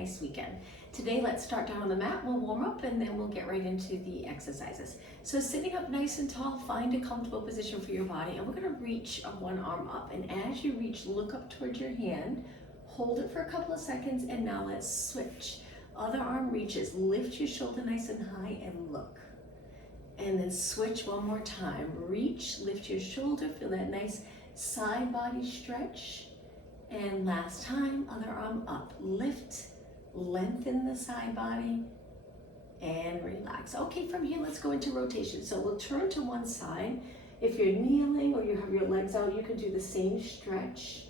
nice weekend. Today, let's start down on the mat. We'll warm up and then we'll get right into the exercises. So sitting up nice and tall, find a comfortable position for your body, and we're gonna reach one arm up. And as you reach, look up towards your hand, hold it for a couple of seconds, and now let's switch. Other arm reaches, lift your shoulder nice and high and look. And then switch one more time. Reach, lift your shoulder, feel that nice side body stretch. And last time, other arm up. Lift, lengthen the side body, and relax. Okay, from here, let's go into rotation. So we'll turn to one side. If you're kneeling or you have your legs out, you can do the same stretch.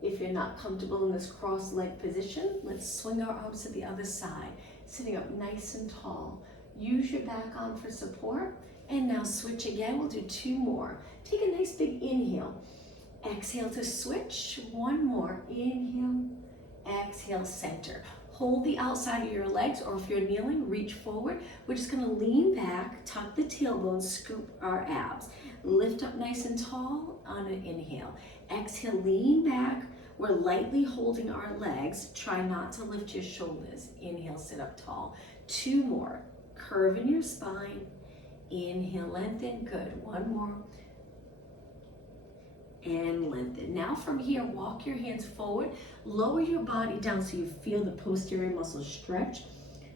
If you're not comfortable in this cross-leg position, let's swing our arms to the other side, sitting up nice and tall. Use your back arm for support, and now switch again. We'll do two more. Take a nice big inhale. Exhale to switch. One more. Inhale, exhale, center. Hold the outside of your legs, or if you're kneeling, reach forward. We're just gonna lean back, tuck the tailbone, scoop our abs. Lift up nice and tall on an inhale. Exhale, lean back. We're lightly holding our legs. Try not to lift your shoulders. Inhale, sit up tall. Two more. Curve in your spine. Inhale, lengthen. Good. One more. And lengthen. Now from here, walk your hands forward. Lower your body down so you feel the posterior muscles stretch.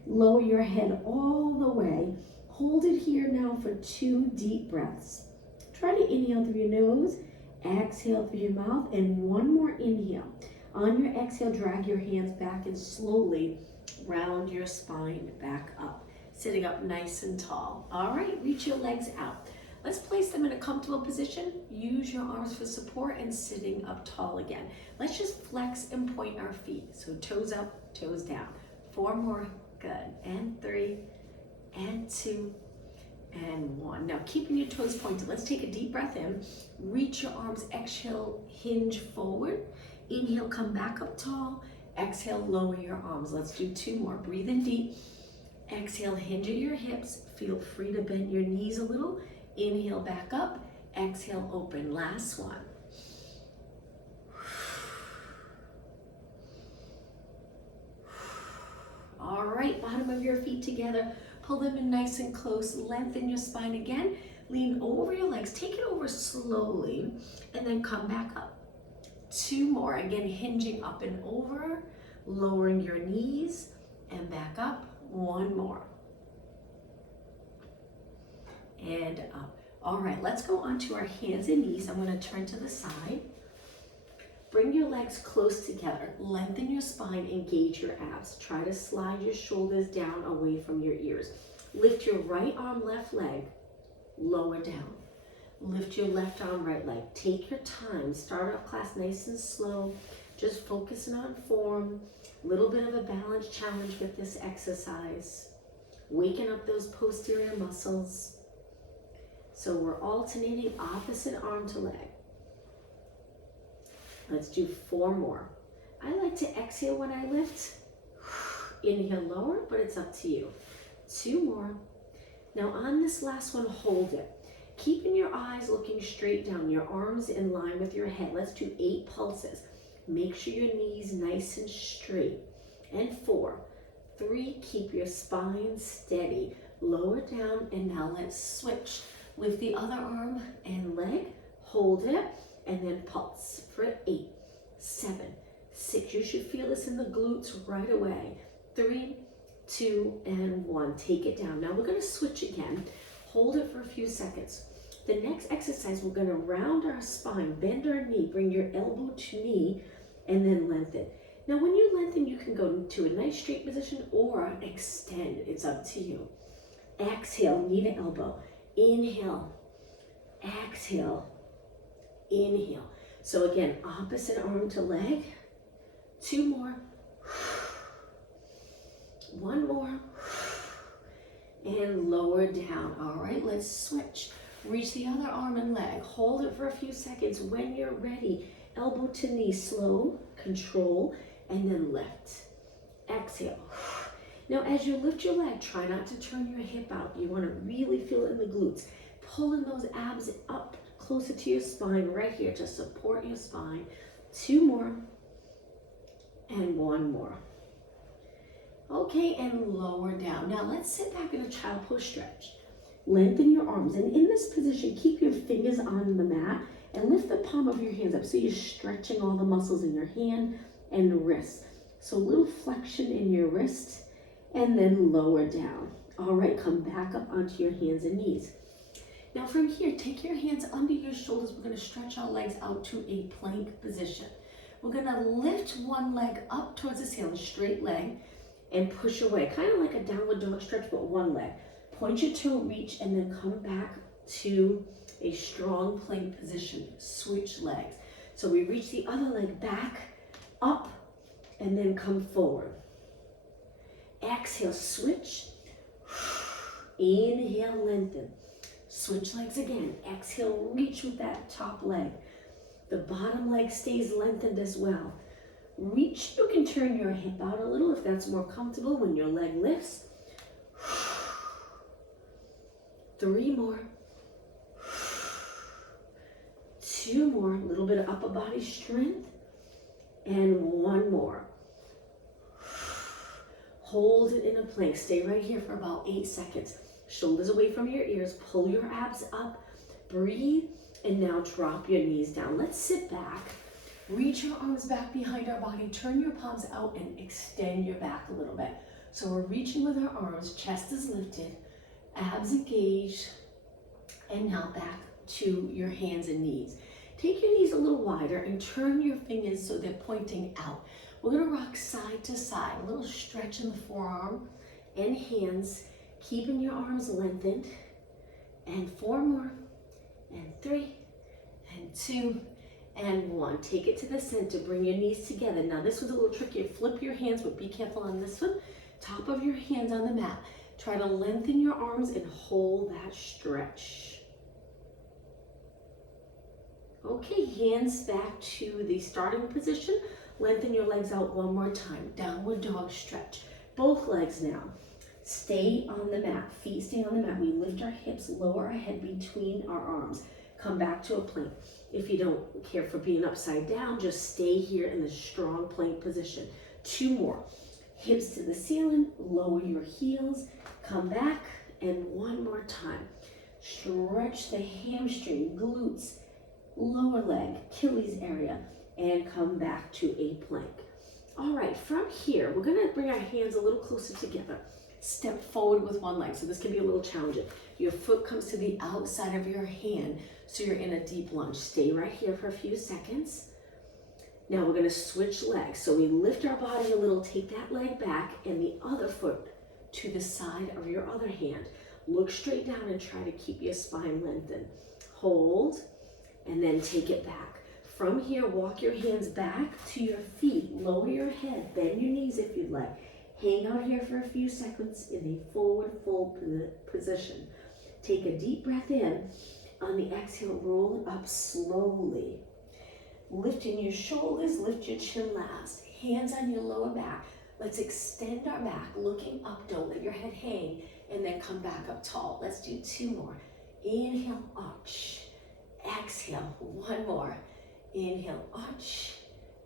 Lower your head all the way. Hold it here now for 2 deep breaths. Try to inhale through your nose, exhale through your mouth, and one more inhale. On your exhale, drag your hands back and slowly round your spine back up. Sitting up nice and tall. All right, reach your legs out. Let's place them in a comfortable position. Use your arms for support and sitting up tall again. Let's just flex and point our feet. So toes up, toes down. 4 more, good. And 3, and 2, and 1. Now keeping your toes pointed, let's take a deep breath in. Reach your arms, exhale, hinge forward. Inhale, come back up tall. Exhale, lower your arms. Let's do 2 more. Breathe in deep. Exhale, hinge at your hips. Feel free to bend your knees a little. Inhale, back up. Exhale, open. Last one. All right, bottom of your feet together. Pull them in nice and close. Lengthen your spine again. Lean over your legs. Take it over slowly, and then come back up. 2 more. Again, hinging up and over. Lowering your knees, and back up. 1 more. And up. All right, let's go onto our hands and knees. I'm going to turn to the side. Bring your legs close together. Lengthen your spine, engage your abs. Try to slide your shoulders down away from your ears. Lift your right arm, left leg, lower down. Lift your left arm, right leg. Take your time. Start off class nice and slow. Just focusing on form. A little bit of a balance challenge with this exercise. Waking up those posterior muscles. So we're alternating opposite arm to leg. Let's do 4 more. I like to exhale when I lift. Inhale lower, but it's up to you. 2 more. Now on this last one, hold it. Keeping your eyes looking straight down, your arms in line with your head. Let's do 8 pulses. Make sure your knees nice and straight. And 4, 3, keep your spine steady. Lower down, and now let's switch. Lift the other arm and leg, hold it, and then pulse for 8, 7, 6. You should feel this in the glutes right away. 3, 2, and 1. Take it down. Now we're going to switch again. Hold it for a few seconds. The next exercise, we're going to round our spine, bend our knee, bring your elbow to knee, and then lengthen. Now when you lengthen, you can go to a nice straight position or extend. It's up to you. Exhale, knee to elbow. Inhale, exhale, inhale. So again, opposite arm to leg. 2 more. 1 more. And lower down. All right, let's switch. Reach the other arm and leg. Hold it for a few seconds. When you're ready, elbow to knee, slow, control, and then lift. Exhale. Now, as you lift your leg, try not to turn your hip out. You want to really feel it in the glutes. Pulling those abs up closer to your spine right here to support your spine. 2 more, and 1 more. Okay, and lower down. Now let's sit back in a child pose stretch. Lengthen your arms, and in this position, keep your fingers on the mat and lift the palm of your hands up so you're stretching all the muscles in your hand and wrist. So a little flexion in your wrist and then lower down. All right, come back up onto your hands and knees. Now from here, take your hands under your shoulders. We're going to stretch our legs out to a plank position. We're going to lift one leg up towards the ceiling, straight leg, and push away, kind of like a downward dog stretch, but one leg. Point your toe, reach, and then come back to a strong plank position. Switch legs. So we reach the other leg back, up, and then come forward. Exhale, switch. Inhale, lengthen. Switch legs again. Exhale, reach with that top leg. The bottom leg stays lengthened as well. Reach, you can turn your hip out a little if that's more comfortable when your leg lifts. 3 more. 2 more, a little bit of upper body strength. And 1 more. Hold it in a plank. Stay right here for about 8 seconds. Shoulders away from your ears. Pull your abs up. Breathe. And now drop your knees down. Let's sit back. Reach your arms back behind our body. Turn your palms out and extend your back a little bit. So we're reaching with our arms. Chest is lifted. Abs engaged. And now back to your hands and knees. Take your knees a little wider and turn your fingers so they're pointing out. We're going to rock side to side. A little stretch in the forearm and hands. Keeping your arms lengthened. And 4 more. And 3. And 2. And 1. Take it to the center. Bring your knees together. Now this was a little trickier. Flip your hands, but be careful on this one. Top of your hands on the mat. Try to lengthen your arms and hold that stretch. Okay, hands back to the starting position. Lengthen your legs out one more time. Downward dog stretch. Both legs now. Stay on the mat. Feet stay on the mat. We lift our hips, lower our head between our arms. Come back to a plank. If you don't care for being upside down, just stay here in the strong plank position. 2 more. Hips to the ceiling. Lower your heels. Come back. And 1 more time. Stretch the hamstring, glutes, lower leg, Achilles area, and come back to a plank. All right, from here, we're gonna bring our hands a little closer together. Step forward with one leg, so this can be a little challenging. Your foot comes to the outside of your hand, so you're in a deep lunge. Stay right here for a few seconds. Now we're gonna switch legs. So we lift our body a little, take that leg back, and the other foot to the side of your other hand. Look straight down and try to keep your spine lengthened. Hold, and then take it back. From here, walk your hands back to your feet. Lower your head, bend your knees if you'd like. Hang out here for a few seconds in a forward fold position. Take a deep breath in. On the exhale, roll it up slowly. Lifting your shoulders, lift your chin last. Hands on your lower back. Let's extend our back, looking up, don't let your head hang, and then come back up tall. Let's do 2 more. Inhale, arch. Exhale, 1 more. Inhale, arch,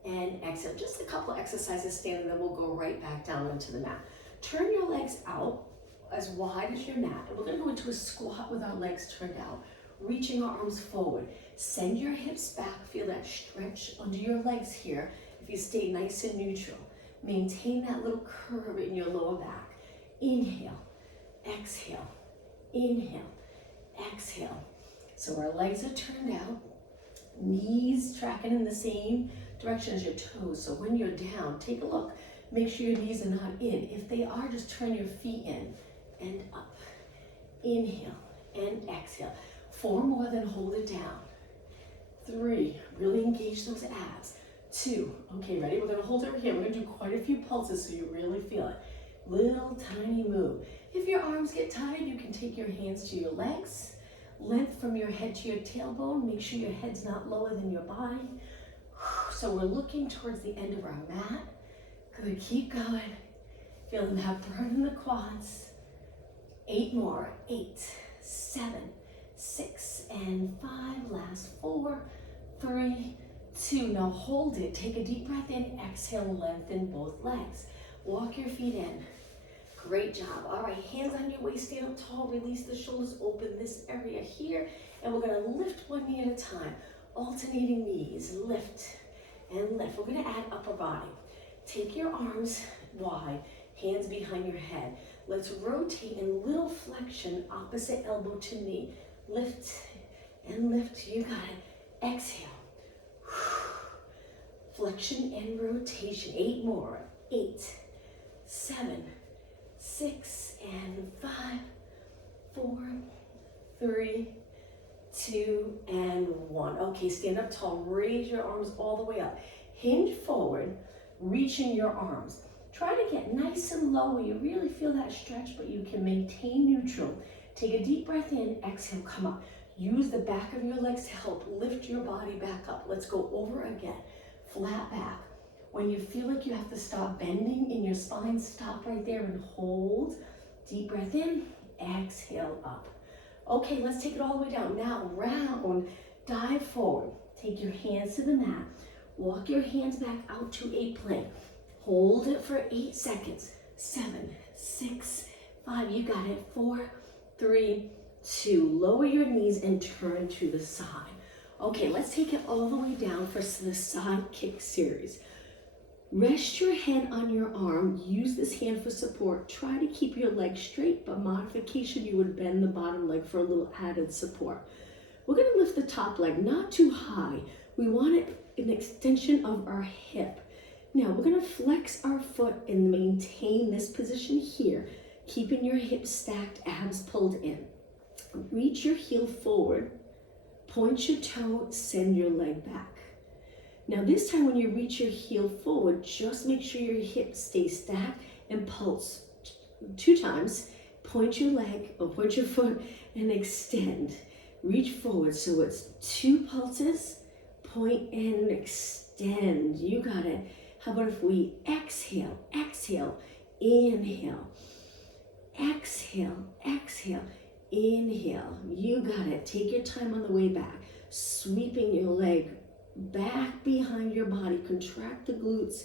and exhale. Just a couple exercises standing, then we'll go right back down into the mat. Turn your legs out as wide as your mat. And we're gonna go into a squat with our legs turned out, reaching our arms forward. Send your hips back, feel that stretch under your legs here. If you stay nice and neutral, maintain that little curve in your lower back. Inhale, exhale, inhale, exhale. So our legs are turned out, knees tracking in the same direction as your toes. So when you're down, take a look. Make sure your knees are not in. If they are, just turn your feet in and up. Inhale and exhale. 4 more, then hold it down. 3, really engage those abs. 2, okay, ready? We're gonna hold it over here. We're gonna do quite a few pulses so you really feel it. Little tiny move. If your arms get tired, you can take your hands to your legs. Length from your head to your tailbone. Make sure your head's not lower than your body. So we're looking towards the end of our mat. Good, keep going. Feeling that burn in the quads. 8 more. 8, 7, 6, and 5. Last 4, 3, 2. Now hold it. Take a deep breath in. Exhale, lengthen both legs. Walk your feet in. Great job. All right, hands on your waist, stand up tall, release the shoulders, open this area here, and we're gonna lift one knee at a time. Alternating knees, lift and lift. We're gonna add upper body. Take your arms wide, hands behind your head. Let's rotate in little flexion, opposite elbow to knee. Lift and lift, you got it. Exhale. Flexion and rotation, 8 more. 8, 7, 6, and 5, 4, 3, 2, and 1. Okay, stand up tall, raise your arms all the way up. Hinge forward, reaching your arms. Try to get nice and low where you really feel that stretch, but you can maintain neutral. Take a deep breath in, exhale, come up. Use the back of your legs to help lift your body back up. Let's go over again. Flat back. When you feel like you have to stop bending in your spine, stop right there and hold. Deep breath in, exhale up. Okay, let's take it all the way down. Now round, dive forward. Take your hands to the mat. Walk your hands back out to a plank. Hold it for 8 seconds. 7, 6, 5, you got it. 4, 3, 2. Lower your knees and turn to the side. Okay, let's take it all the way down for the side kick series. Rest your head on your arm. Use this hand for support. Try to keep your leg straight, but modification, you would bend the bottom leg for a little added support. We're gonna lift the top leg, not too high. We want it an extension of our hip. Now we're gonna flex our foot and maintain this position here, keeping your hips stacked, abs pulled in. Reach your heel forward, point your toe, send your leg back. Now this time when you reach your heel forward, just make sure your hips stay stacked and pulse 2 times. Point your leg or point your foot and extend. Reach forward so it's 2 pulses, point and extend. You got it. How about if we exhale, exhale, inhale, exhale, exhale, inhale. You got it. Take your time on the way back. Sweeping your leg back behind your body. Contract the glutes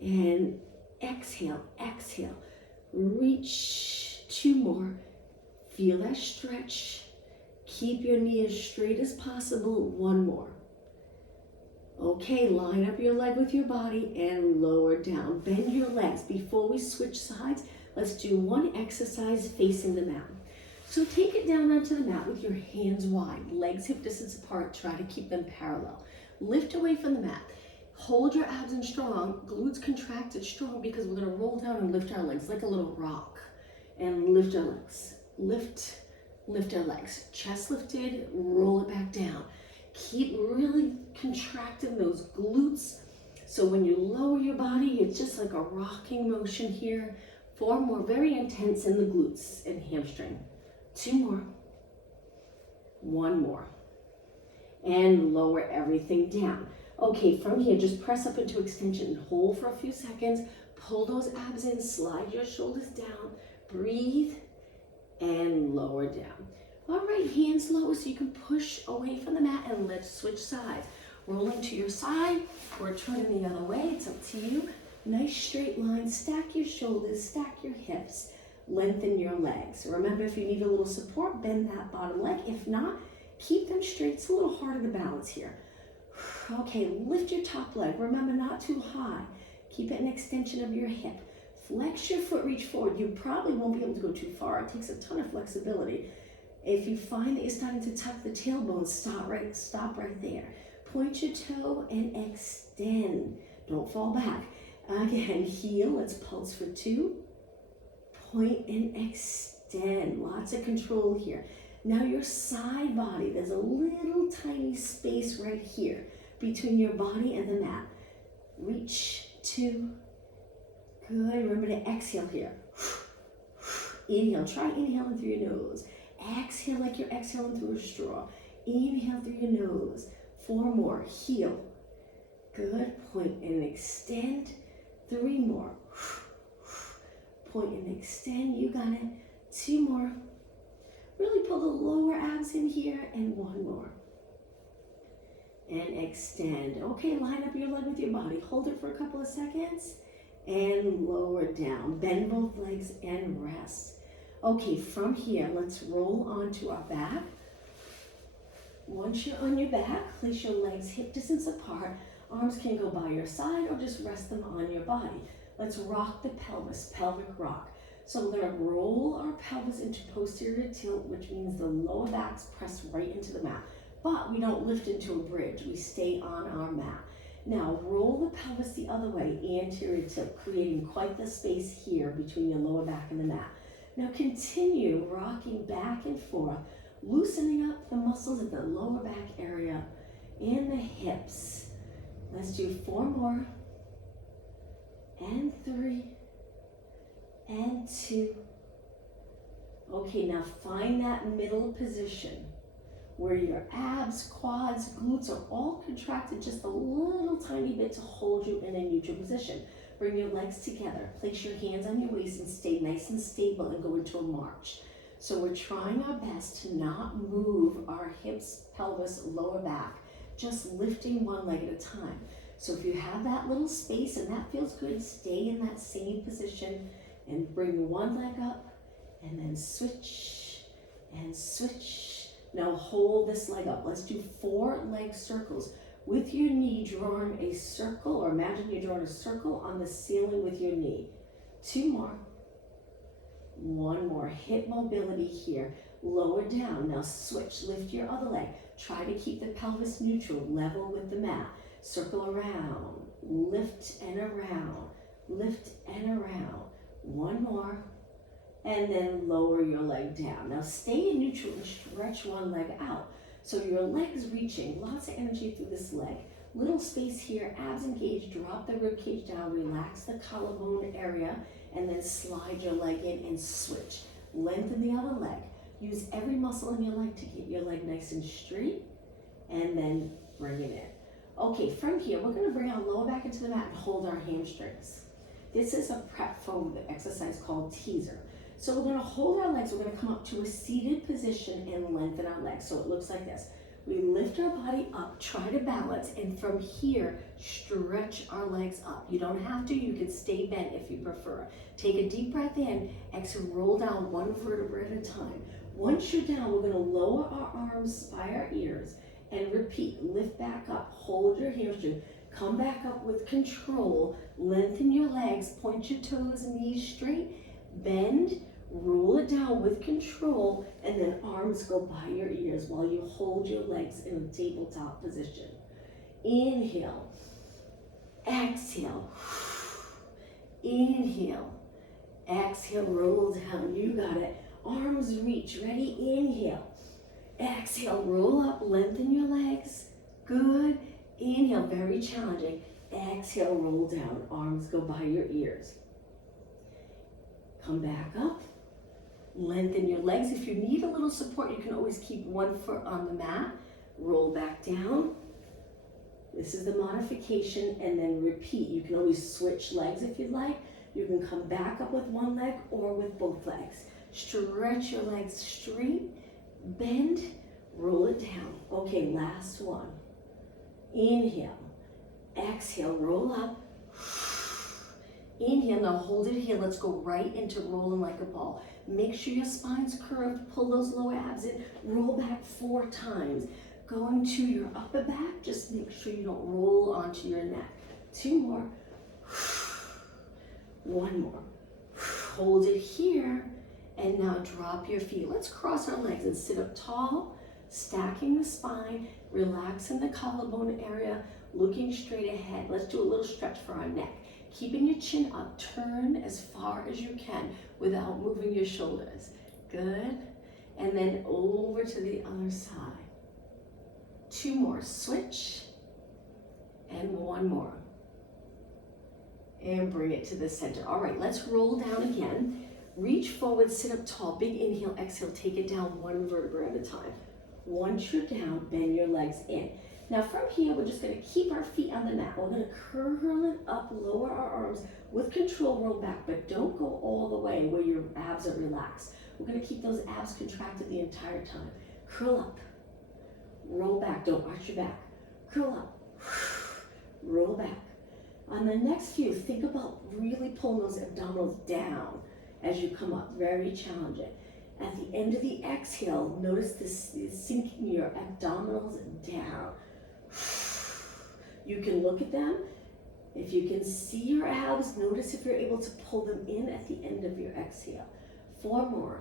and exhale, exhale. Reach 2 more. Feel that stretch. Keep your knee as straight as possible. 1 more. Okay, line up your leg with your body and lower down. Bend your legs. Before we switch sides, let's do 1 exercise facing the mat. So take it down onto the mat with your hands wide, legs hip distance apart. Try to keep them parallel. Lift away from the mat. Hold your abs in strong, glutes contracted strong, because we're gonna roll down and lift our legs like a little rock. And lift our legs. Lift our legs. Chest lifted, roll it back down. Keep really contracting those glutes. So when you lower your body, it's just like a rocking motion here. 4 more, very intense in the glutes and hamstring. 2 more. 1 more. And lower everything down. Okay, from here, just press up into extension. Hold for a few seconds. Pull those abs in, slide your shoulders down. Breathe and lower down. All right, hands low so you can push away from the mat, and let's switch sides. Rolling to your side or turning the other way, it's up to you. Nice straight line, stack your shoulders, stack your hips, lengthen your legs. Remember, if you need a little support, bend that bottom leg. If not, keep them straight. It's a little harder to balance here. Okay, lift your top leg. Remember, not too high. Keep it an extension of your hip. Flex your foot, reach forward. You probably won't be able to go too far. It takes a ton of flexibility. If you find that you're starting to tuck the tailbone, stop right there. Point your toe and extend. Don't fall back. Again, heel, let's pulse for 2. Point and extend. Lots of control here. Now your side body, there's a little tiny space right here between your body and the mat. Reach 2. Good. Remember to exhale here. Inhale. Try inhaling through your nose. Exhale like you're exhaling through a straw. Inhale through your nose. 4 more. Heel. Good. Point and extend. 3 more. Point and extend. You got it. 2 more. Really pull the lower abs in here, and 1 more. And extend. Okay, line up your leg with your body. Hold it for a couple of seconds and lower down. Bend both legs and rest. Okay, from here, let's roll onto our back. Once you're on your back, place your legs hip distance apart. Arms can go by your side or just rest them on your body. Let's rock the pelvis, pelvic rock. So we're gonna roll our pelvis into posterior tilt, which means the lower back's pressed right into the mat. But we don't lift into a bridge, we stay on our mat. Now roll the pelvis the other way, anterior tilt, creating quite the space here between your lower back and the mat. Now continue rocking back and forth, loosening up the muscles at the lower back area and the hips. Let's do 4 more, and 3, and 2. Okay, now find that middle position where your abs, quads, glutes are all contracted just a little tiny bit to hold you in a neutral position. Bring your legs together, place your hands on your waist and stay nice and stable and go into a march. So we're trying our best to not move our hips, pelvis, lower back, just lifting one leg at a time. So if you have that little space and that feels good, stay in that same position and bring one leg up and then switch and switch. Now hold this leg up. Let's do 4 leg circles with your knee drawing a circle, or imagine you're drawing a circle on the ceiling with your knee. 2 more. 1 more. Hip mobility here. Lower down. Now switch. Lift your other leg. Try to keep the pelvis neutral, level with the mat. Circle around. Lift and around. Lift and around. 1 more. And then lower your leg down. Now stay in neutral and stretch one leg out. So your leg's reaching, lots of energy through this leg. Little space here, abs engaged, drop the rib cage down, relax the collarbone area, and then slide your leg in and switch. Lengthen the other leg. Use every muscle in your leg to get your leg nice and straight, and then bring it in. Okay, from here, we're gonna bring our lower back into the mat and hold our hamstrings. This is a prep for the exercise called teaser. So we're gonna hold our legs, we're gonna come up to a seated position and lengthen our legs. So it looks like this. We lift our body up, try to balance, and from here, stretch our legs up. You don't have to, you can stay bent if you prefer. Take a deep breath in, exhale, roll down 1 vertebra at a time. Once you're down, we're gonna lower our arms by our ears and repeat. Lift back up, hold your hamstring, come back up with control, lengthen your legs, point your toes, knees straight, bend, roll it down with control, and then arms go by your ears while you hold your legs in a tabletop position. Inhale, exhale, inhale, exhale, roll down, you got it. Arms reach, ready, inhale, exhale, roll up, lengthen your legs, good. Inhale, very challenging, exhale, roll down, arms go by your ears. Come back up. Lengthen your legs. If you need a little support, you can always keep 1 foot on the mat. Roll back down. This is the modification, and then repeat. You can always switch legs if you'd like. You can come back up with 1 leg or with both legs. Stretch your legs straight, bend, roll it down. Okay, last one. Inhale, exhale, roll up. Inhale, now hold it here. Let's go right into rolling like a ball. Make sure your spine's curved, pull those lower abs in, roll back 4 times. Going to your upper back, just make sure you don't roll onto your neck. 2 more. 1 more. Hold it here, and now drop your feet. Let's cross our legs and sit up tall, stacking the spine, relaxing the collarbone area, looking straight ahead. Let's do a little stretch for our neck. Keeping your chin up, turn as far as you can without moving your shoulders. Good. And then over to the other side. 2 more, switch. And 1 more. And bring it to the center. All right, let's roll down again. Reach forward, sit up tall. Big inhale, exhale, take it down 1 vertebra at a time. Once you're down, bend your legs in. Now from here, we're just gonna keep our feet on the mat. We're gonna curl it up, lower our arms with control, roll back, but don't go all the way where your abs are relaxed. We're gonna keep those abs contracted the entire time. Curl up, roll back, don't arch your back. Curl up, roll back, On the next few, think about really pulling those abdominals down as you come up, very challenging. At the end of the exhale, notice this is sinking your abdominals down. You can look at them. If you can see your abs, notice if you're able to pull them in at the end of your exhale. 4 more.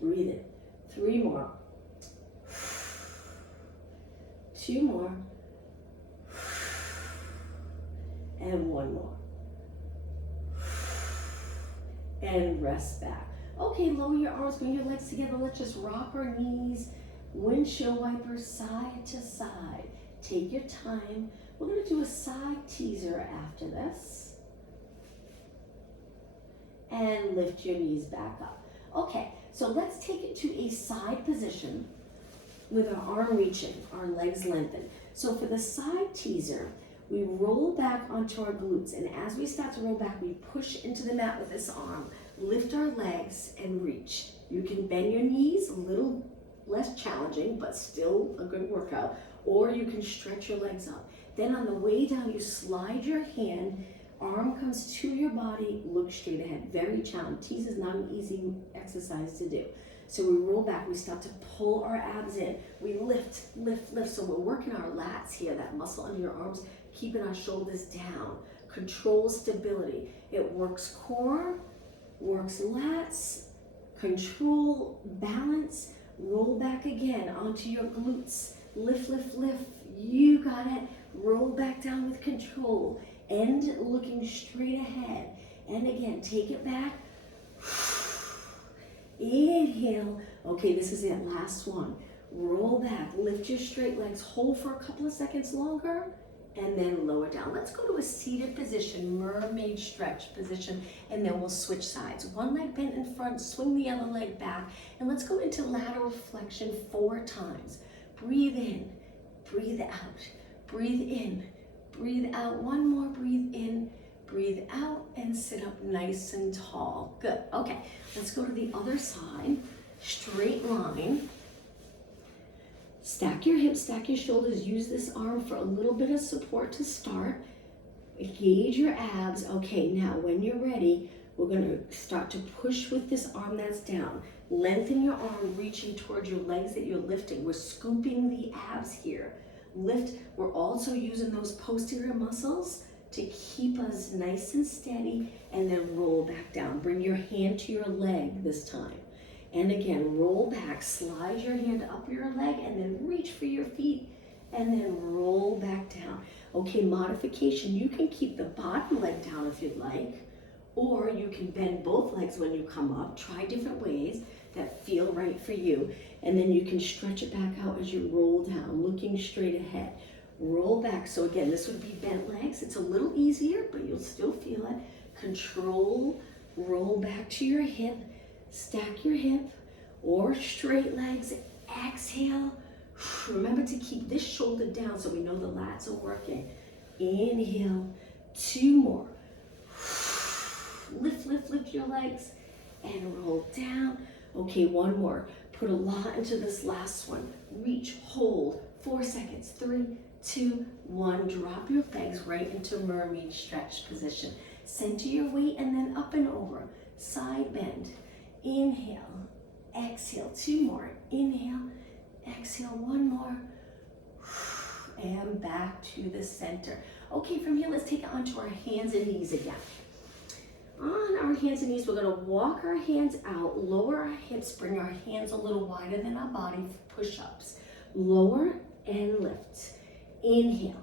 Breathe in. 3 more. 2 more. And 1 more. And rest back. Okay, lower your arms, bring your legs together. Let's just rock our knees, windshield wipers side to side. Take your time. We're going to do a side teaser after this. And lift your knees back up. Okay, so let's take it to a side position with our arm reaching, our legs lengthened. So for the side teaser, we roll back onto our glutes, and as we start to roll back, we push into the mat with this arm, lift our legs, and reach. You can bend your knees, a little less challenging, but still a good workout, or you can stretch your legs up. Then on the way down, you slide your hand, arm comes to your body, look straight ahead. Very challenging. Tease is not an easy exercise to do. So we roll back, we start to pull our abs in. We lift, lift, lift. So we're working our lats here, that muscle under your arms, keeping our shoulders down. Control stability. It works core, works lats, control, balance, roll back again onto your glutes. Lift, lift, lift. You got it. Roll back down with control. End looking straight ahead. And again, take it back. Inhale. Okay, this is it, last one. Roll back, lift your straight legs, hold for a couple of seconds longer, and then lower down. Let's go to a seated position, mermaid stretch position, and then we'll switch sides. One leg bent in front, swing the other leg back, and let's go into lateral flexion 4 times. Breathe in, breathe out, breathe in, breathe out. One more, breathe in, breathe out, and sit up nice and tall. Good. Okay, let's go to the other side. Straight line. Stack your hips, stack your shoulders. Use this arm for a little bit of support to start. Engage your abs. Okay, now when you're ready, we're going to start to push with this arm that's down. Lengthen your arm, reaching towards your legs that you're lifting. We're scooping the abs here. Lift. We're also using those posterior muscles to keep us nice and steady, and then roll back down. Bring your hand to your leg this time. And again, roll back, slide your hand up your leg, and then reach for your feet, and then roll back down. Okay, modification. You can keep the bottom leg down if you'd like, or you can bend both legs when you come up. Try different ways that feel right for you. And then you can stretch it back out as you roll down, looking straight ahead. Roll back. So again, this would be bent legs. It's a little easier, but you'll still feel it. Control, roll back to your hip, stack your hip, or straight legs. Exhale. Remember to keep this shoulder down so we know the lats are working. Inhale. 2 more. Lift, lift, lift your legs and roll down. Okay, 1 more. Put a lot into this last one. Reach, hold. 4 seconds. 3, 2, 1. Drop your legs right into mermaid stretch position. Center your weight and then up and over. Side bend. Inhale. Exhale. 2 more. Inhale. Exhale. 1 more. And back to the center. Okay, from here, let's take it onto our hands and knees again. On our hands and knees, we're going to walk our hands out, lower our hips, bring our hands a little wider than our body for push-ups. Lower and lift. Inhale,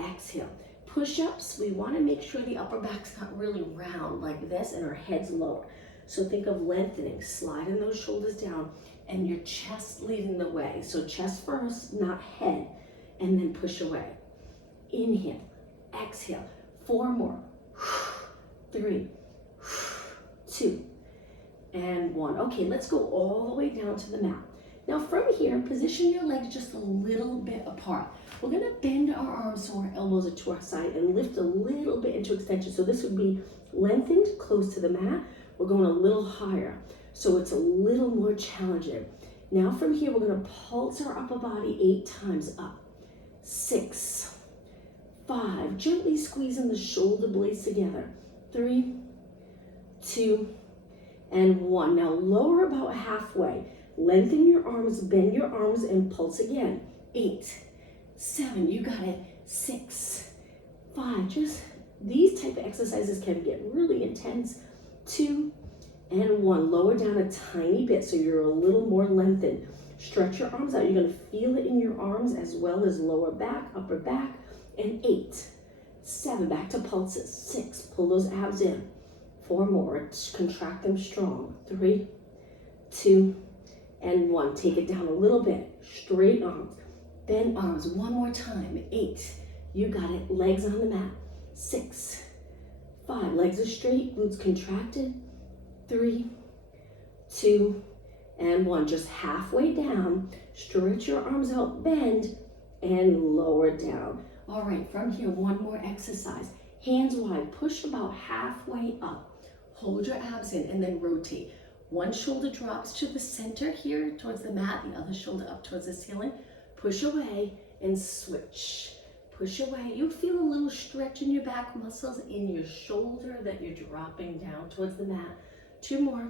exhale. Push-ups, we want to make sure the upper back's not really round like this and our head's lower. So think of lengthening, sliding those shoulders down, and your chest leading the way. So chest first, not head, and then push away. Inhale, exhale. 4 more. 3, 2, and 1. Okay, let's go all the way down to the mat. Now from here, position your legs just a little bit apart. We're gonna bend our arms so our elbows are to our side and lift a little bit into extension. So this would be lengthened close to the mat. We're going a little higher, so it's a little more challenging. Now from here, we're gonna pulse our upper body 8 times up. 6, 5, gently squeezing the shoulder blades together. 3, 2, and 1. Now lower about halfway. Lengthen your arms, bend your arms, and pulse again. 8, 7, you got it. 6, 5, just these type of exercises can get really intense. 2, and 1. Lower down a tiny bit so you're a little more lengthened. Stretch your arms out. You're going to feel it in your arms as well as lower back, upper back. And 8, 7, back to pulses. 6, pull those abs in. 4 more, contract them strong. 3, 2, and 1. Take it down a little bit. Straight arms, bend arms. 1 more time. 8, you got it. Legs on the mat. 6, 5, legs are straight, glutes contracted. 3, 2, and 1. Just halfway down. Stretch your arms out, bend, and lower down. All right, from here, 1 more exercise. Hands wide, push about halfway up. Hold your abs in and then rotate. One shoulder drops to the center here towards the mat, the other shoulder up towards the ceiling. Push away and switch. Push away. You'll feel a little stretch in your back muscles in your shoulder that you're dropping down towards the mat. 2 more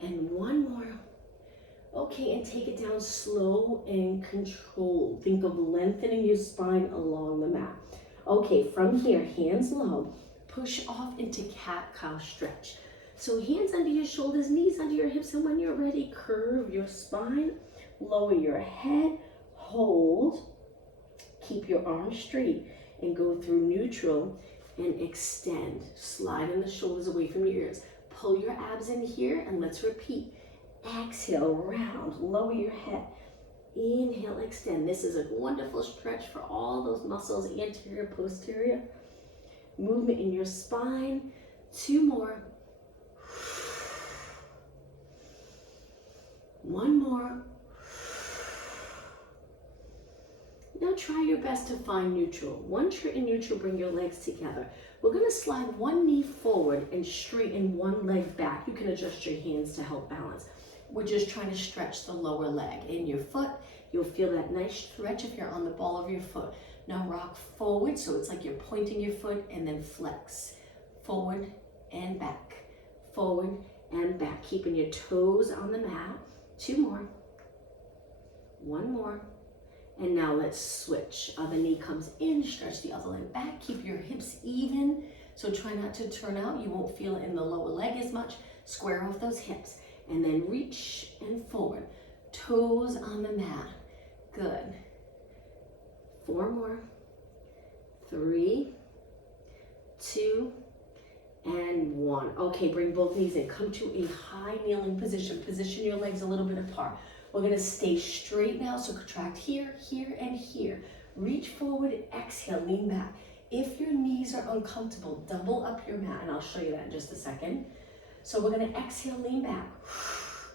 and 1 more. Okay, and take it down slow and controlled. Think of lengthening your spine along the mat. Okay, from here, hands low, push off into cat-cow stretch. So hands under your shoulders, knees under your hips, and when you're ready, curve your spine, lower your head, hold, keep your arms straight, and go through neutral and extend. Slide in the shoulders away from your ears. Pull your abs in here, and let's repeat. Exhale, round, lower your head. Inhale, extend. This is a wonderful stretch for all those muscles, anterior, posterior. Movement in your spine. 2 more. 1 more. Now try your best to find neutral. Once you're in neutral, bring your legs together. We're going to slide 1 knee forward and straighten 1 leg back. You can adjust your hands to help balance. We're just trying to stretch the lower leg. In your foot, you'll feel that nice stretch if you're on the ball of your foot. Now rock forward, so it's like you're pointing your foot, and then flex. Forward and back. Forward and back. Keeping your toes on the mat. 2 more. 1 more. And now let's switch. Other knee comes in, stretch the other leg back. Keep your hips even, so try not to turn out. You won't feel it in the lower leg as much. Square off those hips. And then reach and forward. Toes on the mat. Good. 4 more. 3, 2, and 1. Okay, bring both knees in. Come to a high kneeling position. Position your legs a little bit apart. We're going to stay straight now, so contract here, here, and here. Reach forward, exhale, lean back. If your knees are uncomfortable, double up your mat, and I'll show you that in just a second. So we're going to exhale, lean back.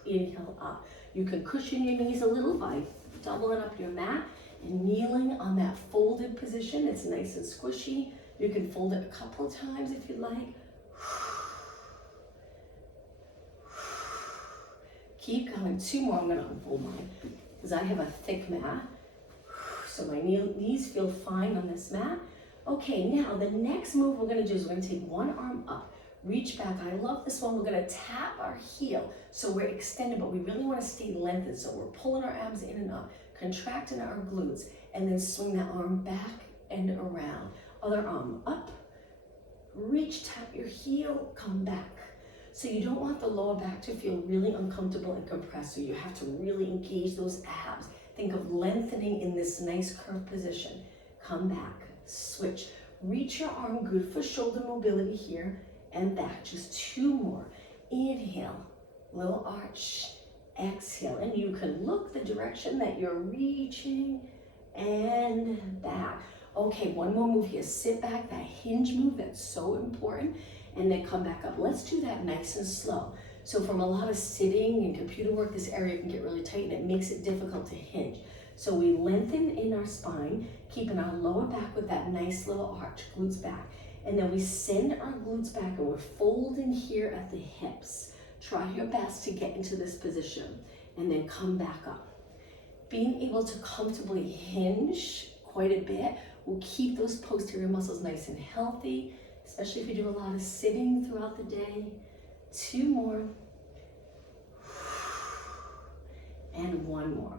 Inhale up. You can cushion your knees a little by doubling up your mat and kneeling on that folded position. It's nice and squishy. You can fold it a couple of times if you'd like. Keep going. 2 more. I'm going to unfold mine because I have a thick mat. So my knees feel fine on this mat. Okay, now the next move we're going to do is we're going to take 1 arm up. Reach back. I love this one. We're going to tap our heel. So we're extended, but we really want to stay lengthened. So we're pulling our abs in and up, contracting our glutes, and then swing that arm back and around. Other arm up. Reach, tap your heel, come back. So you don't want the lower back to feel really uncomfortable and compressed. So you have to really engage those abs. Think of lengthening in this nice curved position. Come back, switch. Reach your arm, good for shoulder mobility here and back. Just 2 more. Inhale, little arch. Exhale, and you can look the direction that you're reaching and back. Okay, 1 more move here. Sit back, that hinge move, that's so important. And then come back up. Let's do that nice and slow. So from a lot of sitting and computer work, this area can get really tight and it makes it difficult to hinge. So we lengthen in our spine, keeping our lower back with that nice little arch, glutes back. And then we send our glutes back and we're folding here at the hips. Try your best to get into this position and then come back up. Being able to comfortably hinge quite a bit will keep those posterior muscles nice and healthy, especially if you do a lot of sitting throughout the day. 2 more. And 1 more.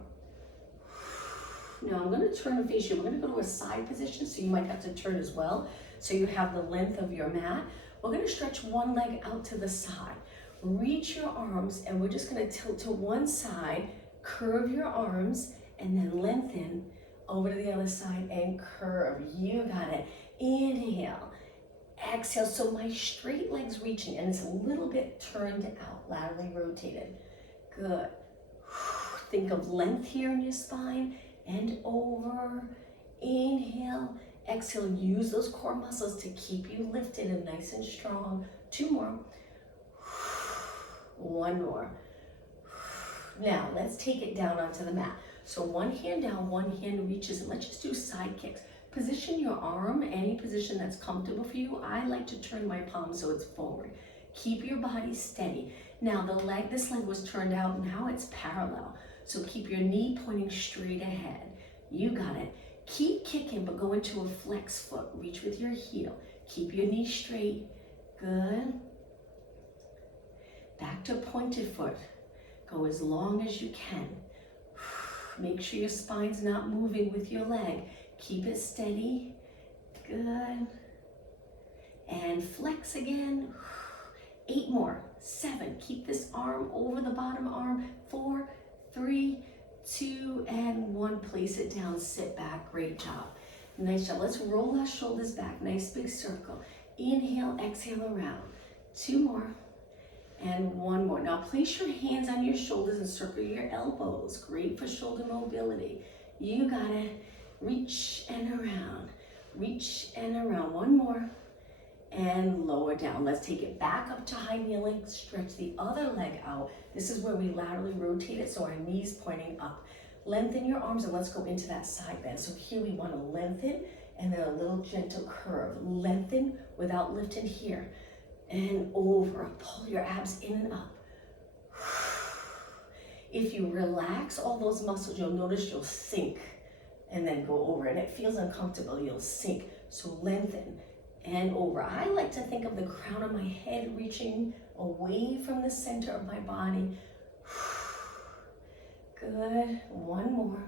Now I'm going to turn and face you. We're going to go to a side position, so you might have to turn as well. So you have the length of your mat. We're going to stretch one leg out to the side. Reach your arms, and we're just going to tilt to one side, curve your arms, and then lengthen over to the other side and curve. You got it. Inhale. Exhale. So my straight leg's reaching, and it's a little bit turned out, laterally rotated. Good. Think of length here in your spine. And over. Inhale. Exhale. Use those core muscles to keep you lifted and nice and strong. 2 more. 1 more. Now let's take it down onto the mat. So one hand down, one hand reaches, and let's just do side kicks. Position your arm, any position that's comfortable for you. I like to turn my palm so it's forward. Keep your body steady. Now this leg was turned out, now it's parallel. So keep your knee pointing straight ahead. You got it. Keep kicking, but go into a flex foot. Reach with your heel. Keep your knee straight. Good. Back to pointed foot. Go as long as you can. Make sure your spine's not moving with your leg. Keep it steady. Good. And flex again. 8 more. 7. Keep this arm over the bottom arm. 4, 3, 2, and 1. Place it down. Sit back. Great job. Nice job. Let's roll our shoulders back. Nice big circle. Inhale, exhale around. 2 more. And 1 more. Now place your hands on your shoulders and circle your elbows. Great for shoulder mobility. You got it. Reach and around. Reach and around. 1 more. And lower down. Let's take it back up to high kneeling. Stretch the other leg out. This is where we laterally rotate it, so our knees pointing up. Lengthen your arms, and let's go into that side bend. So here we want to lengthen and then a little gentle curve. Lengthen without lifting here. And over. Pull your abs in and up. If you relax all those muscles, you'll notice you'll sink and then go over. And it feels uncomfortable. You'll sink. So lengthen and over. I like to think of the crown of my head reaching away from the center of my body. Good. 1 more.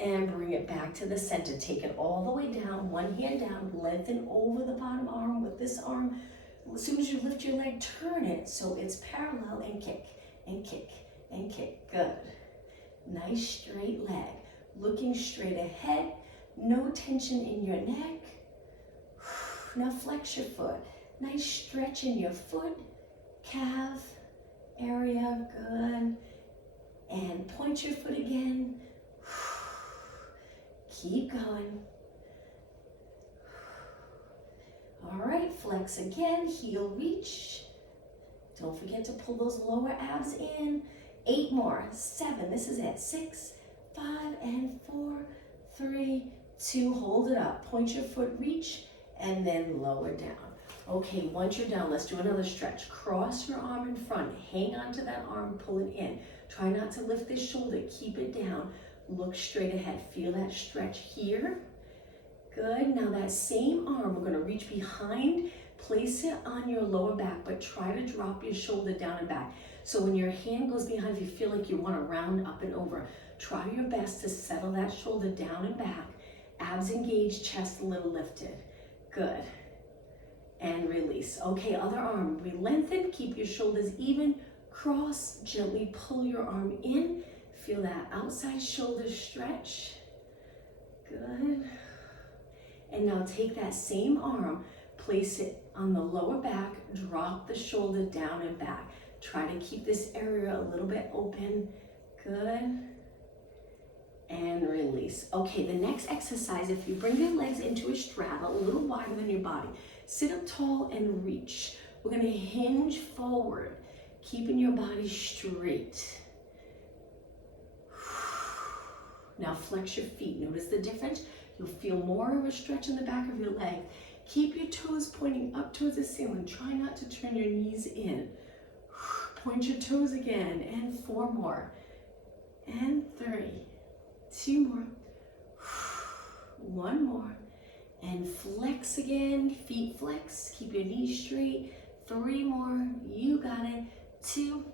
And bring it back to the center. Take it all the way down. One hand down. Lengthen over the bottom arm with this arm. As soon as you lift your leg, turn it so it's parallel and kick and kick and kick. Good. Nice straight leg. Looking straight ahead. No tension in your neck. Now flex your foot. Nice stretch in your foot, calf area. Good. And point your foot again. Keep going. All right, flex again, heel reach. Don't forget to pull those lower abs in. 8 more, 7, this is it. 6, 5, and 4, 3, 2, hold it up. Point your foot, reach, and then lower down. Okay, once you're down, let's do another stretch. Cross your arm in front, hang on to that arm, pull it in. Try not to lift this shoulder, keep it down. Look straight ahead, feel that stretch here. Good, now that same arm, we're gonna reach behind, place it on your lower back, but try to drop your shoulder down and back. So when your hand goes behind, if you feel like you wanna round up and over, try your best to settle that shoulder down and back. Abs engaged, chest a little lifted. Good, and release. Okay, other arm, we lengthen, keep your shoulders even, cross, gently pull your arm in, feel that outside shoulder stretch. Good. And now take that same arm, place it on the lower back, drop the shoulder down and back. Try to keep this area a little bit open. Good. And release. Okay, the next exercise, if you bring your legs into a straddle, a little wider than your body, sit up tall and reach. We're gonna hinge forward, keeping your body straight. Now flex your feet. Notice the difference. You'll feel more of a stretch in the back of your leg. Keep your toes pointing up towards the ceiling. Try not to turn your knees in. Point your toes again, and 4 more, and 3, 2 more, one more. And flex again, feet flex, keep your knees straight. 3 more, you got it. 2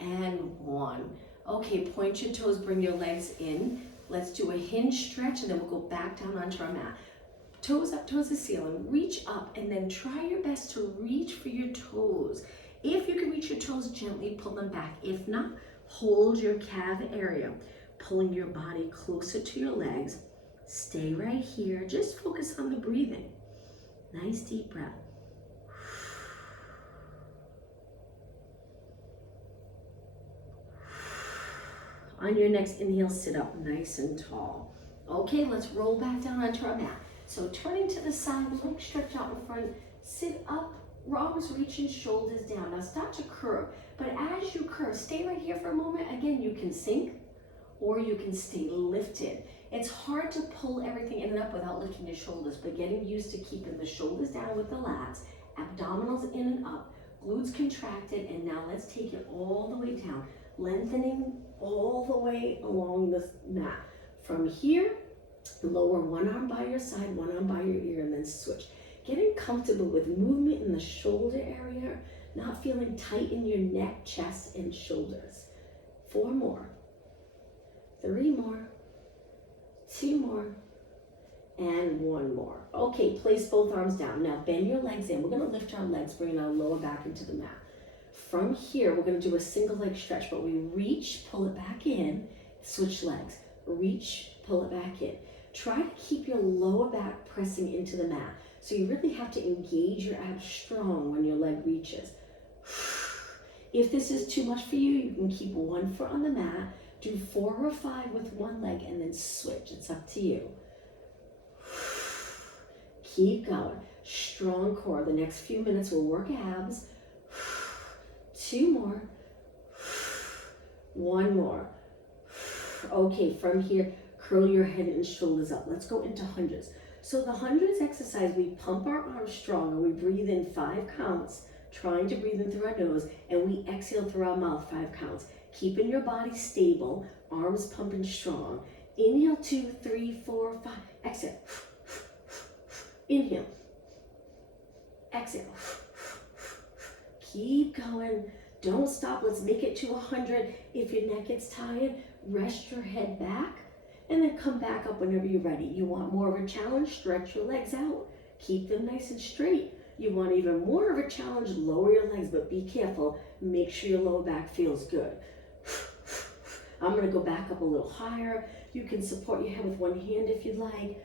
and 1. Okay, point your toes, bring your legs in. Let's do a hinge stretch and then we'll go back down onto our mat. Toes up towards the ceiling, reach up and then try your best to reach for your toes. If you can reach your toes, gently pull them back. If not, hold your calf area, pulling your body closer to your legs. Stay right here, just focus on the breathing. Nice deep breath. On your next inhale, sit up nice and tall. Okay, let's roll back down onto our mat. So turning to the side, legs stretch out in front, sit up, arms reaching, shoulders down. Now start to curve, but as you curve, stay right here for a moment. Again, you can sink or you can stay lifted. It's hard to pull everything in and up without lifting your shoulders, but getting used to keeping the shoulders down with the lats, abdominals in and up, glutes contracted, and now let's take it all the way down, lengthening all the way along the mat. From here, lower one arm by your side, one arm by your ear, and then switch. Getting comfortable with movement in the shoulder area, not feeling tight in your neck, chest, and shoulders. 4 more, 3 more, 2 more, and 1 more. Okay, place both arms down. Now bend your legs in. We're gonna lift our legs, bringing our lower back into the mat. From here, we're gonna do a single leg stretch, but we reach, pull it back in, switch legs. Reach, pull it back in. Try to keep your lower back pressing into the mat. So you really have to engage your abs strong when your leg reaches. If this is too much for you, you can keep 1 foot on the mat, do 4 or 5 with 1 leg, and then switch. It's up to you. Keep going. Strong core. The next few minutes we'll work abs. 2 more. 1 more. Okay, from here, curl your head and shoulders up. Let's go into hundreds. So the hundreds exercise, we pump our arms strong and we breathe in 5 counts, trying to breathe in through our nose, and we exhale through our mouth 5 counts. Keeping your body stable, arms pumping strong. Inhale, 2, 3, 4, 5. Exhale. Inhale. Exhale. Keep going. Don't stop. Let's make it to 100. If your neck gets tired, rest your head back and then come back up whenever you're ready. You want more of a challenge? Stretch your legs out. Keep them nice and straight. You want even more of a challenge? Lower your legs, but be careful. Make sure your lower back feels good. I'm going to go back up a little higher. You can support your head with 1 hand if you'd like.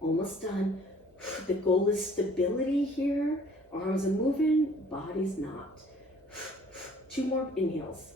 Almost done. The goal is stability here. Arms are moving, body's not. 2 more inhales.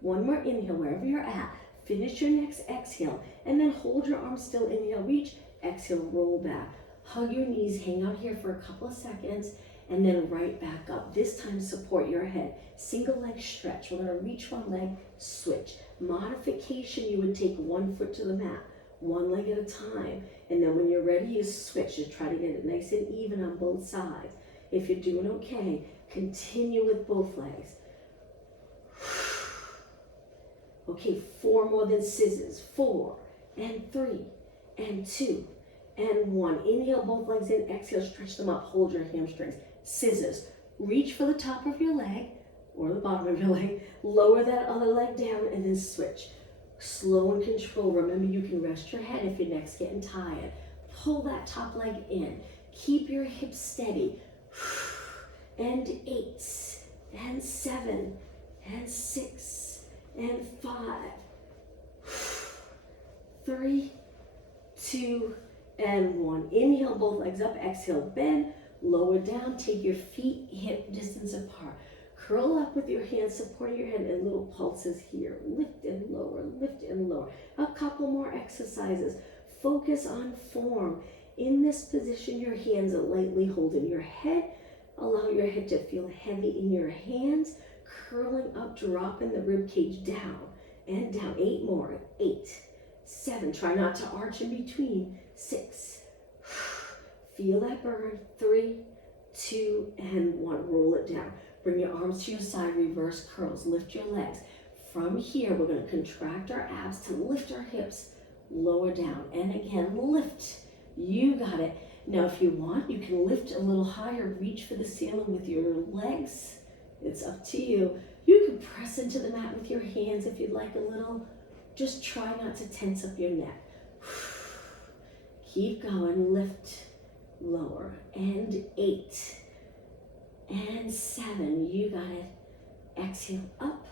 1 more inhale wherever you're at. Finish your next exhale and then hold your arms still. Inhale, reach. Exhale, roll back. Hug your knees, hang out here for a couple of seconds and then right back up. This time support your head. Single leg stretch. We're gonna reach 1 leg, switch. Modification, you would take 1 foot to the mat, 1 leg at a time. And then when you're ready, you switch. Just try to get it nice and even on both sides. If you're doing okay, continue with both legs. Okay, 4 more than scissors. 4 and 3 and 2 and 1. Inhale, both legs in. Exhale, stretch them up. Hold your hamstrings. Scissors. Reach for the top of your leg or the bottom of your leg. Lower that other leg down and then switch. Slow and control. Remember, you can rest your head if your neck's getting tired. Pull that top leg in. Keep your hips steady. And 8 and 7 and 6 and 5, 3, 2, and 1. Inhale, both legs up. Exhale, bend. Lower down. Take your feet hip distance apart. Curl up with your hands, supporting your head, and little pulses here. Lift and lower, lift and lower. A couple more exercises. Focus on form. In this position, your hands are lightly holding your head. Allow your head to feel heavy in your hands. Curling up, dropping the rib cage down and down. 8 more. 8, 7. Try not to arch in between. 6. Feel that burn. 3, 2, and 1. Roll it down. Bring your arms to your side, reverse curls. Lift your legs. From here, we're going to contract our abs to lift our hips, lower down, and again, lift. You got it. Now, if you want, you can lift a little higher, reach for the ceiling with your legs. It's up to you. You can press into the mat with your hands if you'd like a little. Just try not to tense up your neck. Keep going, lift, lower, and 8, and 7, you got it. Exhale up.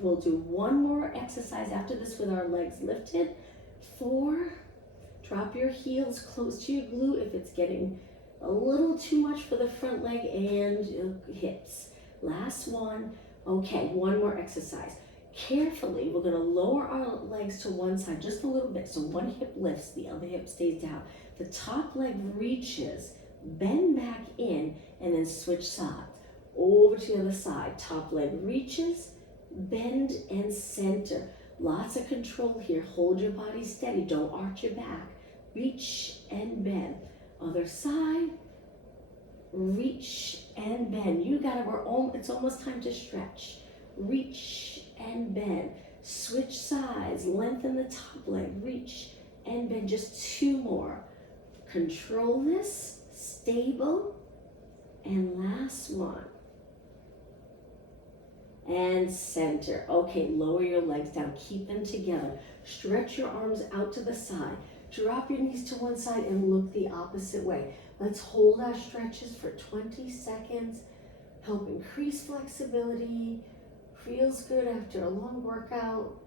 We'll do one more exercise after this with our legs lifted. 4, drop your heels close to your glute if it's getting a little too much for the front leg and your hips. Last one. Okay, one more exercise. Carefully, we're going to lower our legs to one side just a little bit. So one hip lifts, the other hip stays down. The top leg reaches, bend back in, and then switch sides. Over to the other side. Top leg reaches, bend, and center. Lots of control here. Hold your body steady. Don't arch your back. Reach and bend. Other side. Reach and bend. You got it. It's almost time to stretch. Reach and bend. Switch sides. Lengthen the top leg. Reach and bend. Just 2 more. Control this. Stable. And last one. And center. Okay, lower your legs down. Keep them together. Stretch your arms out to the side. Drop your knees to one side and look the opposite way. Let's hold our stretches for 20 seconds. Help increase flexibility. Feels good after a long workout.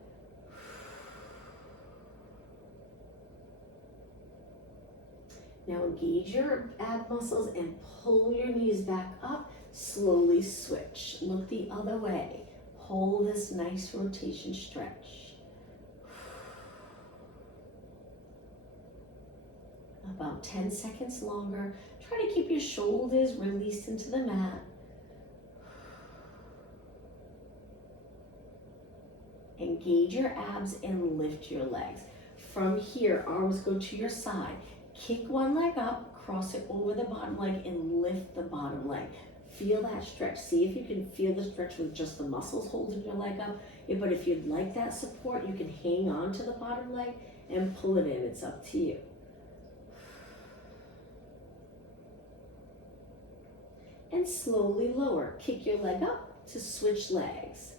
Now engage your ab muscles and pull your knees back up. Slowly switch. Look the other way. Hold this nice rotation stretch. About 10 seconds longer. Try to keep your shoulders released into the mat. Engage your abs and lift your legs. From here, arms go to your side. Kick one leg up, cross it over the bottom leg, and lift the bottom leg. Feel that stretch. See if you can feel the stretch with just the muscles holding your leg up. But if you'd like that support, you can hang on to the bottom leg and pull it in. It's up to you. And slowly lower. Kick your leg up to switch legs.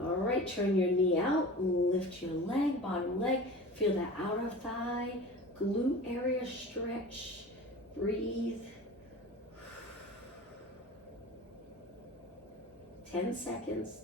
All right, turn your knee out, lift your leg, bottom leg. Feel that outer thigh, glute area stretch. Breathe. 10 seconds.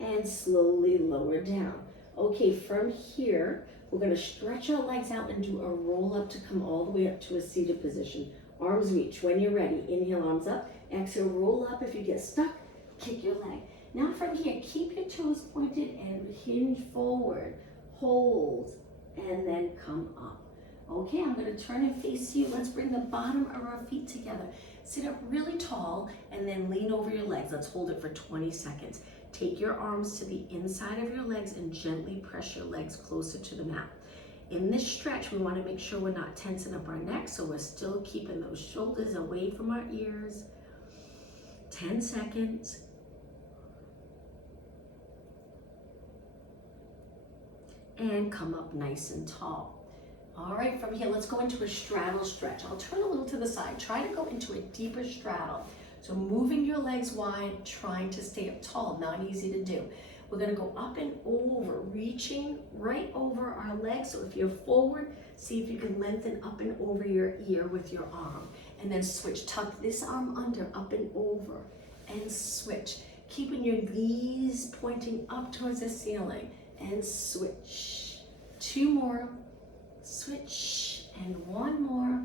And slowly lower down. Okay, from here, we're going to stretch our legs out and do a roll up to come all the way up to a seated position. Arms reach. When you're ready, inhale, arms up. Exhale, roll up. If you get stuck, kick your leg. Now from here, keep your toes pointed and hinge forward. Hold, and then come up. Okay, I'm going to turn and face you. Let's bring the bottom of our feet together. Sit up really tall and then lean over your legs. Let's hold it for 20 seconds. Take your arms to the inside of your legs and gently press your legs closer to the mat. In this stretch, we want to make sure we're not tensing up our neck, so we're still keeping those shoulders away from our ears. 10 seconds. And come up nice and tall. All right, from here, let's go into a straddle stretch. I'll turn a little to the side. Try to go into a deeper straddle. So moving your legs wide, trying to stay up tall, not easy to do. We're gonna go up and over, reaching right over our legs. So if you're forward, see if you can lengthen up and over your ear with your arm. And then switch, tuck this arm under, up and over, and switch. Keeping your knees pointing up towards the ceiling, and switch. 2 more, switch, and 1 more.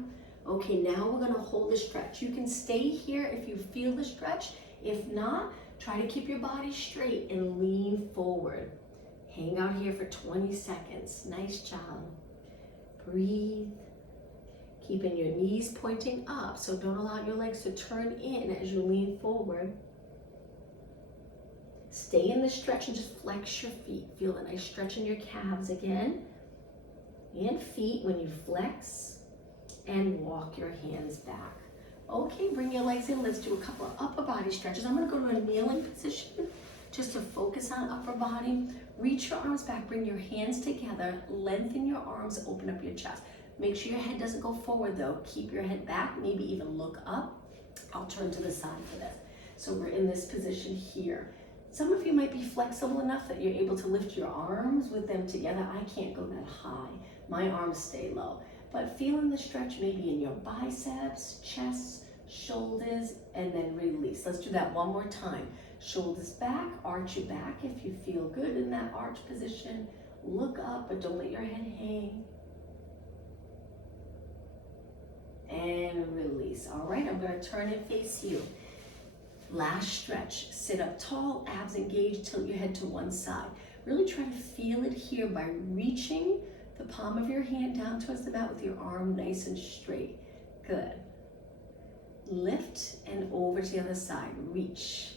Okay, now we're gonna hold the stretch. You can stay here if you feel the stretch. If not, try to keep your body straight and lean forward. Hang out here for 20 seconds. Nice job. Breathe. Keeping your knees pointing up, so don't allow your legs to turn in as you lean forward. Stay in the stretch and just flex your feet. Feel a nice stretch in your calves again. And feet when you flex. And walk your hands back. Okay, bring your legs in. Let's do a couple of upper body stretches. I'm gonna go to a kneeling position just to focus on upper body. Reach your arms back, bring your hands together, lengthen your arms, open up your chest. Make sure your head doesn't go forward though. Keep your head back, maybe even look up. I'll turn to the side for this. So we're in this position here. Some of you might be flexible enough that you're able to lift your arms with them together. I can't go that high. My arms stay low. But feeling the stretch maybe in your biceps, chest, shoulders, and then release. Let's do that one more time. Shoulders back, arch your back if you feel good in that arch position. Look up, but don't let your head hang. And release. All right, I'm gonna turn and face you. Last stretch. Sit up tall, abs engaged, tilt your head to one side. Really try to feel it here by reaching the palm of your hand down towards the mat with your arm nice and straight. Good. Lift and over to the other side. Reach.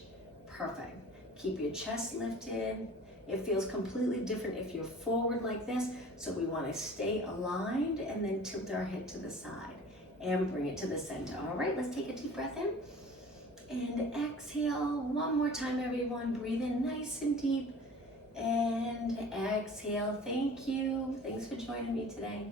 Perfect. Keep your chest lifted. It feels completely different if you're forward like this, so we want to stay aligned and then tilt our head to the side and bring it to the center. All right, let's take a deep breath in and exhale. One more time, everyone. Breathe in nice and deep and exhale. Thank you. Thanks for joining me today.